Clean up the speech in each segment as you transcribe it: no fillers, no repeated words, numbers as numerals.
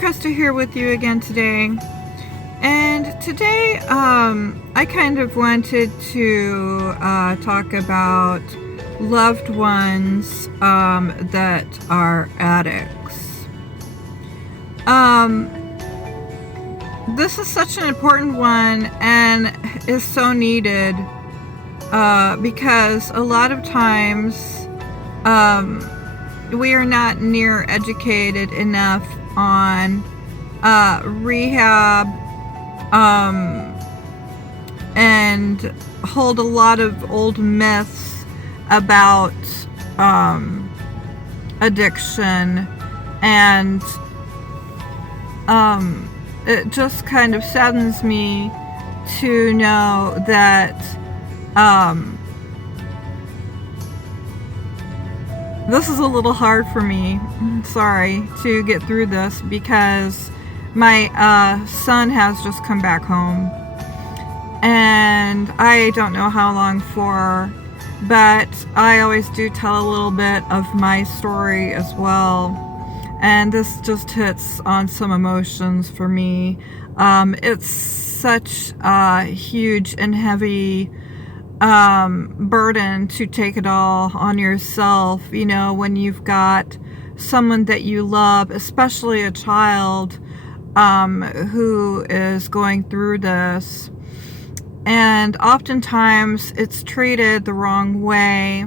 Krista here with you again today. And today, I kind of wanted to talk about loved ones that are addicts. This is such an important one and is so needed because a lot of times we are not near educated enough on rehab and hold a lot of old myths about addiction, and it just kind of saddens me to know that this is a little hard for me, sorry, to get through this because my son has just come back home and I don't know how long for, but I always do tell a little bit of my story as well, and this just hits on some emotions for me. It's such a huge and heavy burden to take it all on yourself, you know, when you've got someone that you love, especially a child who is going through this. And oftentimes it's treated the wrong way.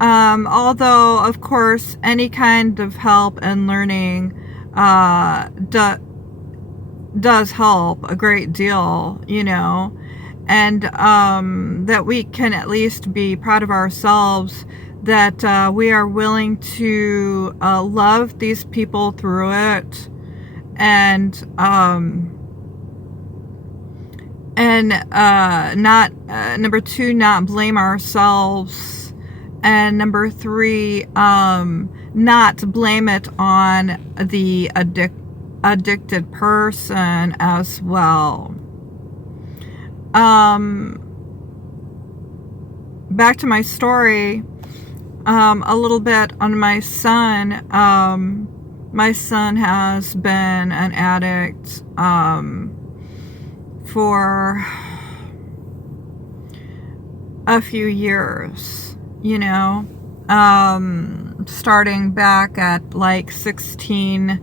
Although, of course, any kind of help and learning does help a great deal, you know, and that we can at least be proud of ourselves that we are willing to love these people through it, and not number two, not blame ourselves, and number three, not blame it on the addicted person as well. Back to my story, a little bit on my son. My son has been an addict for a few years, you know, starting back at like 15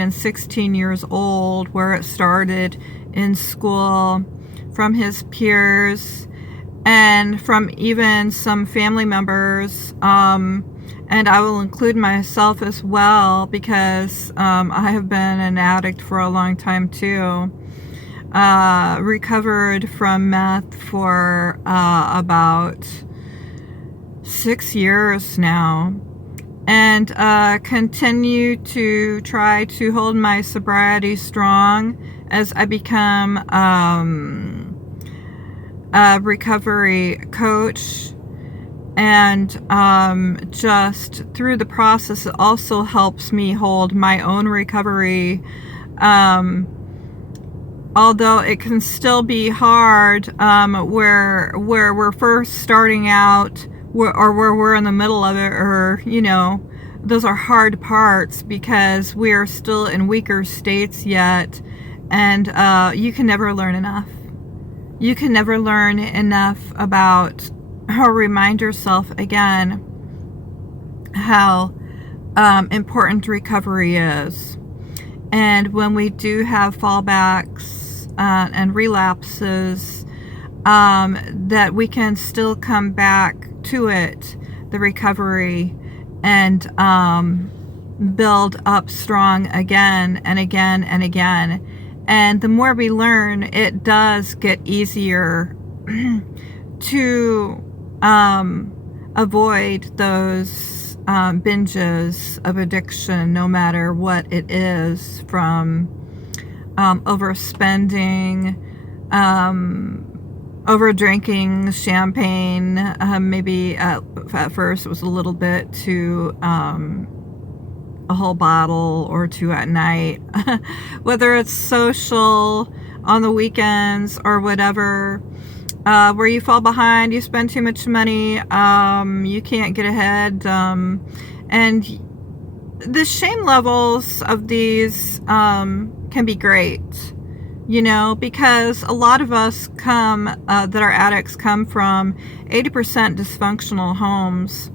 and 16 years old, where it started in school, from his peers and from even some family members, and I will include myself as well because I have been an addict for a long time too. Recovered from meth for about 6 years now, and continue to try to hold my sobriety strong as I become a recovery coach. And just through the process, it also helps me hold my own recovery, although it can still be hard where we're first starting out, or where we're in the middle of it, or, you know, those are hard parts because we are still in weaker states yet, and you can never learn enough. You can never learn enough about how, remind yourself again how important recovery is. And when we do have fallbacks and relapses, that we can still come back to it, the recovery, and build up strong again and again and again. And the more we learn, it does get easier to avoid those binges of addiction, no matter what it is, from overspending, over drinking champagne, maybe at first it was a little bit, to a whole bottle or two at night, whether it's social on the weekends or whatever, where you fall behind, you spend too much money, you can't get ahead, and the shame levels of these can be great, you know, because a lot of us come, that are addicts, come from 80% dysfunctional homes.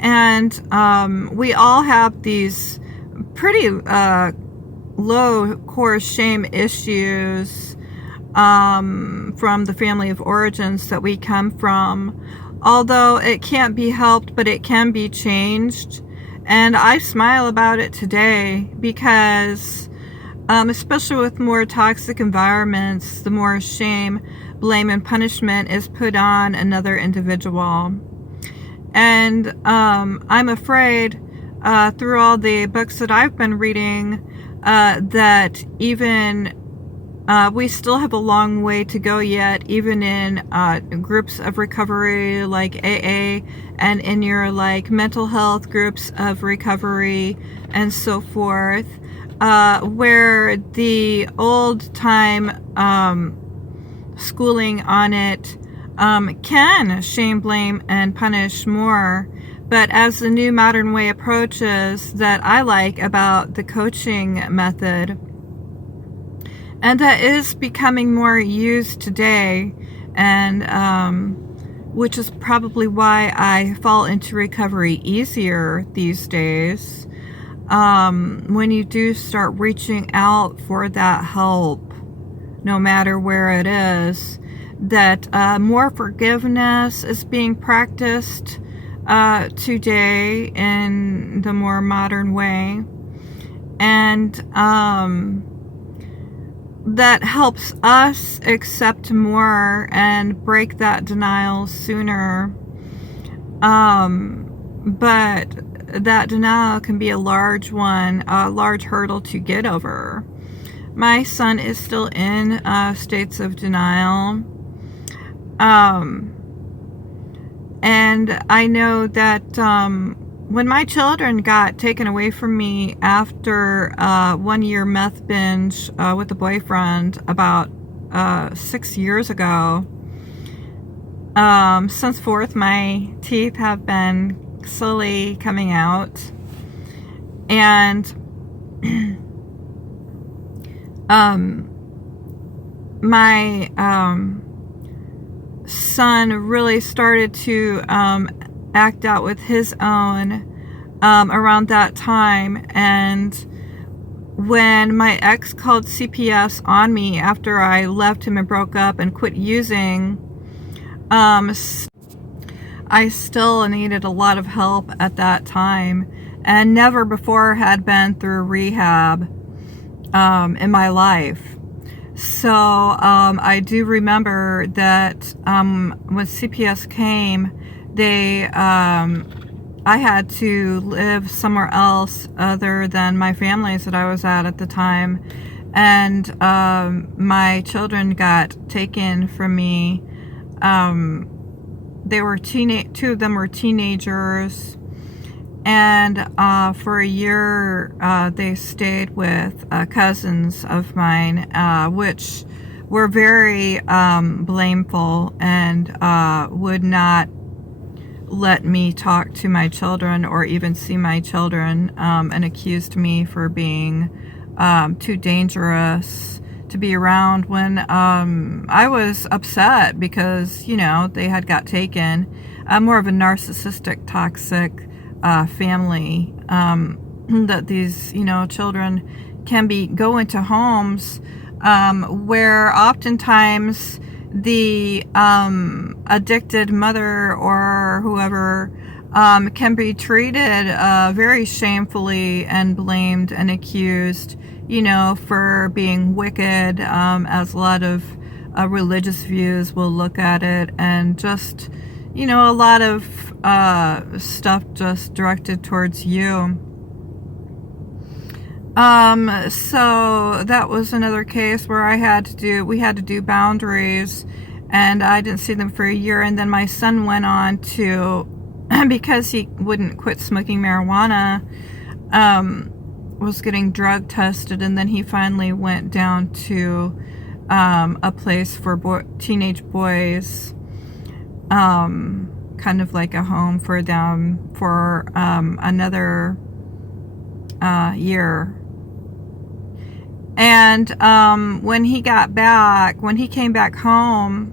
And we all have these pretty low core shame issues from the family of origins that we come from. Although it can't be helped, but it can be changed. And I smile about it today because, especially with more toxic environments, the more shame, blame, and punishment is put on another individual. And I'm afraid, through all the books that I've been reading, that even we still have a long way to go yet, even in groups of recovery like AA, and in your like mental health groups of recovery and so forth, where the old time schooling on it can shame, blame, and punish more. But as the new modern way approaches that I like about the coaching method, and that is becoming more used today, and which is probably why I fall into recovery easier these days, when you do start reaching out for that help, no matter where it is, that more forgiveness is being practiced today in the more modern way, and that helps us accept more and break that denial sooner. But that denial can be a large one, a large hurdle to get over. My son is still in states of denial. And I know that when my children got taken away from me after 1 year meth binge with a boyfriend about 6 years ago, since forth my teeth have been slowly coming out, and my son really started to act out with his own around that time. And when my ex called CPS on me after I left him and broke up and quit using, I still needed a lot of help at that time, and never before had been through rehab in my life. So I do remember that when CPS came, I had to live somewhere else other than my families that I was at the time, and my children got taken from me. They were two of them were teenagers, and for a year they stayed with cousins of mine, which were very blameful and would not let me talk to my children or even see my children, and accused me for being too dangerous to be around when I was upset because, you know, they had got taken. More of a narcissistic, toxic family, that these, you know, children can go into homes where oftentimes the addicted mother or whoever can be treated very shamefully and blamed and accused, you know, for being wicked, as a lot of religious views will look at it, and just, you know, a lot of stuff just directed towards you. So that was another case where we had to do boundaries, and I didn't see them for a year. And then my son went on to, because he wouldn't quit smoking marijuana, was getting drug tested, and then he finally went down to a place for teenage boys, kind of like a home for them, for another year. And when he came back home,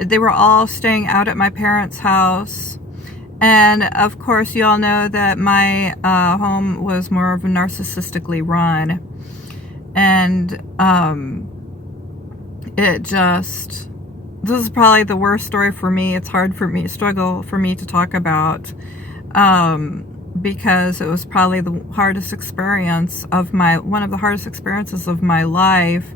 they were all staying out at my parents' house. And of course, you all know that my home was more of a narcissistically run. And this is probably the worst story for me. It's struggle for me to talk about, because it was probably one of the hardest experiences of my life,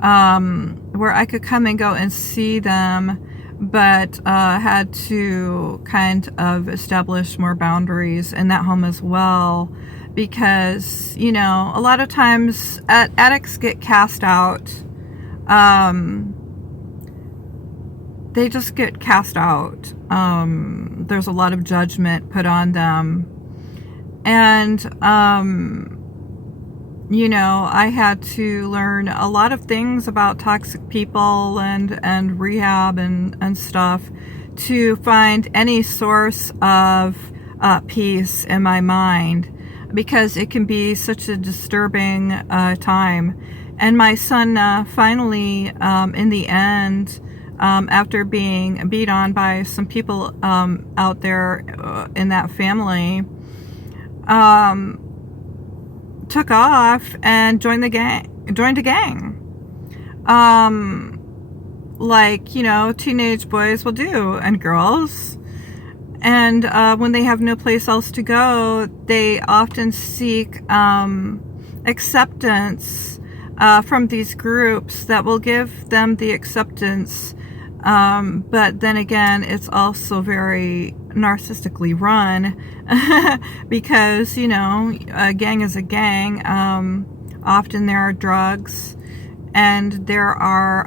where I could come and go and see them, but had to kind of establish more boundaries in that home as well, because, a lot of times addicts get cast out. They just get cast out. There's a lot of judgment put on them. And, I had to learn a lot of things about toxic people and rehab and stuff to find any source of peace in my mind, because it can be such a disturbing time. And my son finally, in the end, after being beat on by some people out there in that family, took off and joined a gang. Like, teenage boys will do, and girls. And when they have no place else to go, they often seek acceptance from these groups that will give them the acceptance. But then again, it's also very narcissistically run, because, a gang is a gang. Often there are drugs, and there are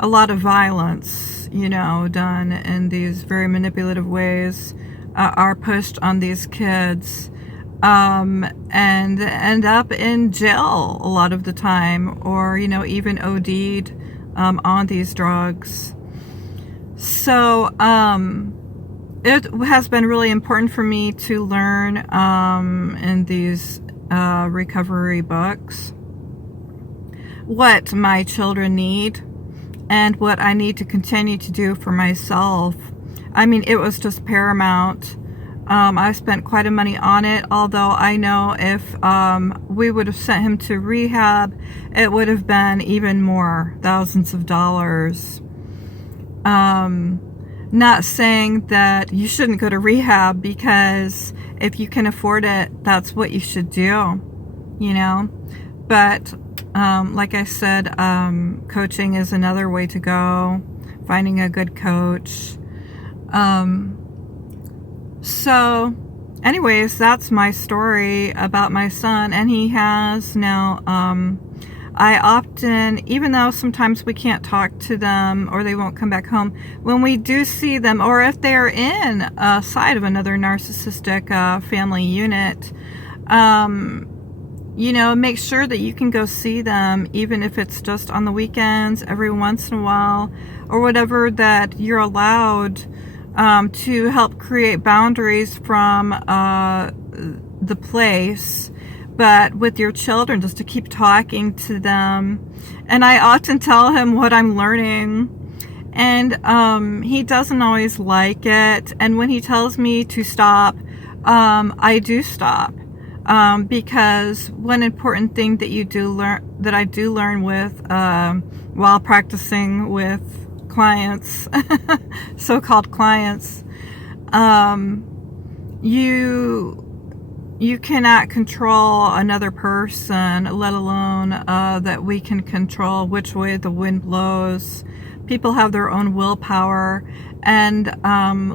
a lot of violence, done in these very manipulative ways, are pushed on these kids, and end up in jail a lot of the time, or, even OD'd on these drugs. So it has been really important for me to learn in these recovery books what my children need and what I need to continue to do for myself. I mean, it was just paramount. I spent quite a money on it, although I know if we would have sent him to rehab, it would have been even more, thousands of dollars. Not saying that you shouldn't go to rehab, because if you can afford it, that's what you should do, But like I said, coaching is another way to go, finding a good coach. So anyways, that's my story about my son, and he has now, I often, even though sometimes we can't talk to them or they won't come back home, when we do see them, or if they're in a side of another narcissistic family unit, make sure that you can go see them, even if it's just on the weekends, every once in a while, or whatever, that you're allowed, to help create boundaries from the place, but with your children, just to keep talking to them. And I often tell him what I'm learning, and he doesn't always like it. And when he tells me to stop, I do stop, because one important thing that I do learn with while practicing with clients, so-called clients, you cannot control another person, let alone that we can control which way the wind blows. People have their own willpower, and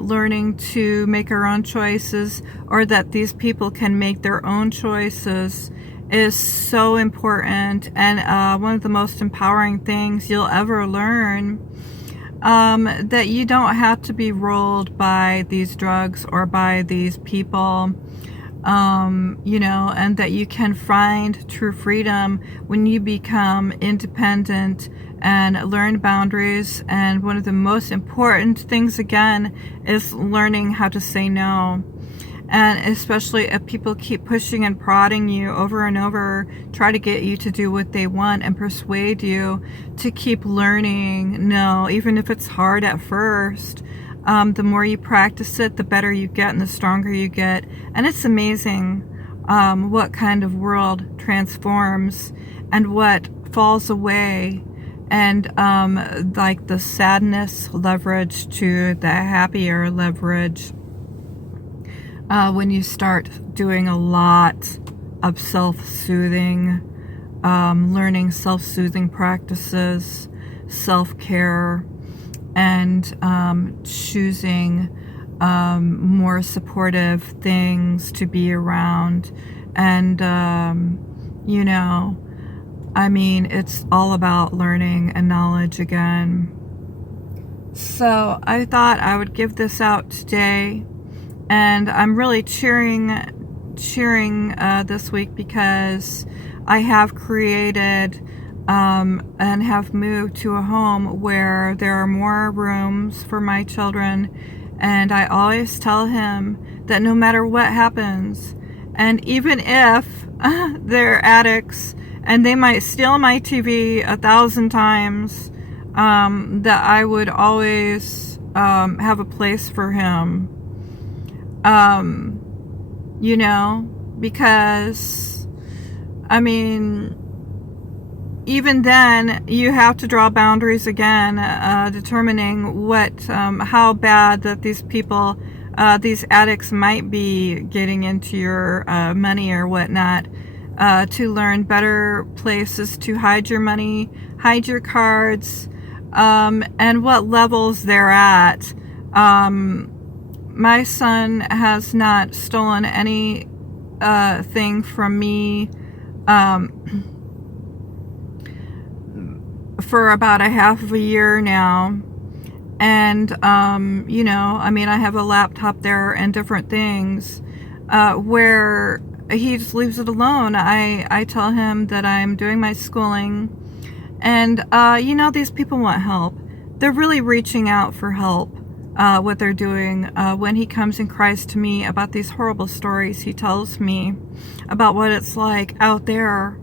learning to make our own choices, or that these people can make their own choices, is so important, and one of the most empowering things you'll ever learn. That you don't have to be ruled by these drugs or by these people. and that you can find true freedom when you become independent and learn boundaries. And one of the most important things, again, is learning how to say no. And especially if people keep pushing and prodding you over and over, try to get you to do what they want and persuade you to keep learning no, even if it's hard at first. The more you practice it, the better you get and the stronger you get. And it's amazing what kind of world transforms and what falls away. And like the sadness leverage to the happier leverage. When you start doing a lot of self-soothing, learning self-soothing practices, self-care, and choosing more supportive things to be around. And, it's all about learning and knowledge again. So I thought I would give this out today. And I'm really cheering this week because I have created and have moved to a home where there are more rooms for my children. And I always tell him that no matter what happens, and even if they're addicts and they might steal my TV 1,000 times, that I would always have a place for him. Because, even then, you have to draw boundaries again, determining how bad that these people, these addicts might be getting into your money or whatnot, to learn better places to hide your money, hide your cards, and what levels they're at. My son has not stolen any thing from me for about a half of a year now. And, I have a laptop there and different things where he just leaves it alone. I tell him that I'm doing my schooling. And, these people want help. They're really reaching out for help. What they're doing when he comes and cries to me about these horrible stories he tells me about what it's like out there.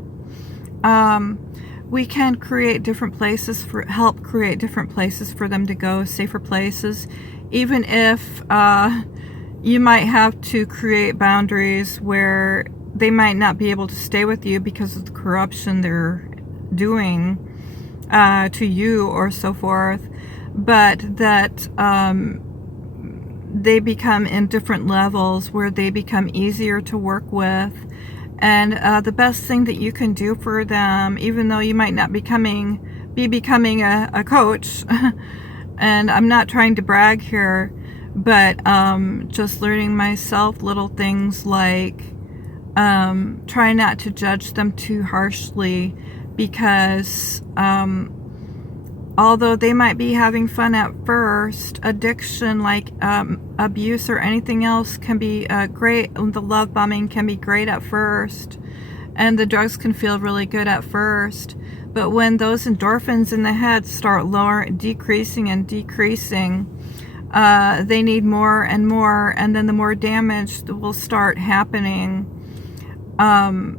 We can create different places help create different places for them to go, safer places, even if you might have to create boundaries where they might not be able to stay with you because of the corruption they're doing to you or so forth. But that they become in different levels where they become easier to work with. And the best thing that you can do for them, even though you might not be becoming a coach, and I'm not trying to brag here, but just learning myself little things like try not to judge them too harshly, because although they might be having fun at first, addiction like abuse or anything else can be great. The love bombing can be great at first, and the drugs can feel really good at first. But when those endorphins in the head start decreasing, they need more and more, and then the more damage will start happening. And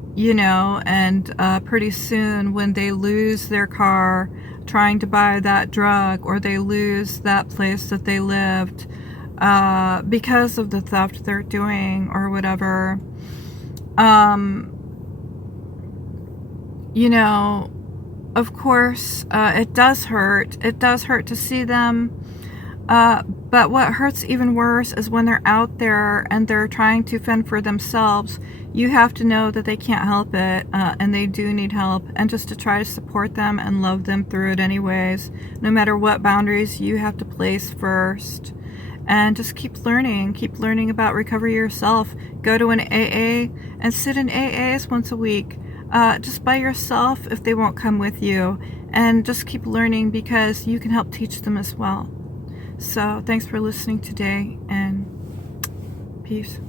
pretty soon when they lose their car trying to buy that drug, or they lose that place that they lived because of the theft they're doing or whatever, of course, it does hurt. It does hurt to see them. But what hurts even worse is when they're out there and they're trying to fend for themselves. You have to know that they can't help it, and they do need help, and just to try to support them and love them through it anyways, no matter what boundaries you have to place first. And just keep learning about recovery yourself. Go to an AA and sit in AAs once a week, just by yourself if they won't come with you, and just keep learning, because you can help teach them as well. So thanks for listening today, and peace.